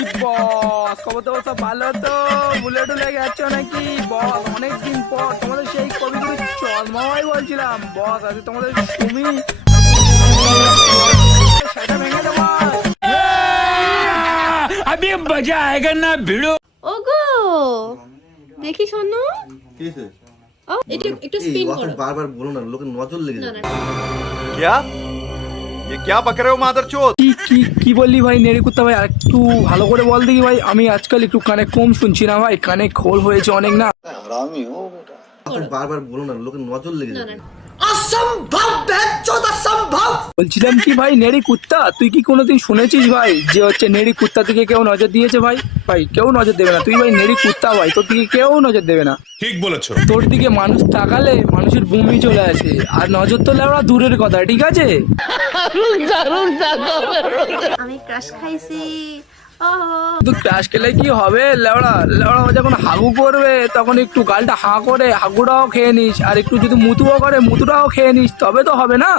কি বস, খবর তো সব ভালো তো? বুলেট লেগে যাচ্ছ নাকি বস? অনেকদিন পর তোমাদের সেই কবিগুরু চশমাই বলছিলাম বস, আজ তোমাদের তুমি সেটা ভেঙে দেবো। अभी मजा आएगा ना भिड़ो। ওগো দেখি শোনো। কি হয়েছে? ও একটু একটু স্পিন করো। বারবার বলো না, লোকের নজর লেগে না যাবে। না क्या ये क्या बक रहे हो मादरचोद? কি কি কি বললি ভাই নেড়ি কুত্তা ভাই? আর একটু ভালো করে বল দেখি ভাই, আমি আজকাল একটু কানে কম শুনছি না ভাই, কানে খোল হয়েছে অনেক না। বারবার বলো না, লোকের নজর লেগে না যাবে। না বলছিলাম কি ভাই নেড়ি কুত্তা, তুই কি কোনোদিন শুনেছিস ভাই যে হচ্ছে নেড়ি কুত্তা দিকে কেউ নজর দিয়েছে? ভাই ভাই কেউ নজর দেবে না। তুই ভাই নেড়ি কুত্তা ভাই, তোর দিকে কেউ নজর দেবে না। ठीक बोलेছো। তোর দিকে মানুষ তাকালে মানুষের বমি চলে আসে, আর নজর তো লেওড়া দূরের কথা, ঠিক আছে? আমি ক্রাশ খাইছি। ও তুই ক্রাশ খেলে কি হবে লেওড়া? লেওড়া ও যখন হাগু করবে তখন একটু গালটা হাঁ করে হাগুটাও খেয়ে নিস, আর একটু যদি মুতুও করে মুতুটাও খেয়ে নিস, তবে তো হবে না।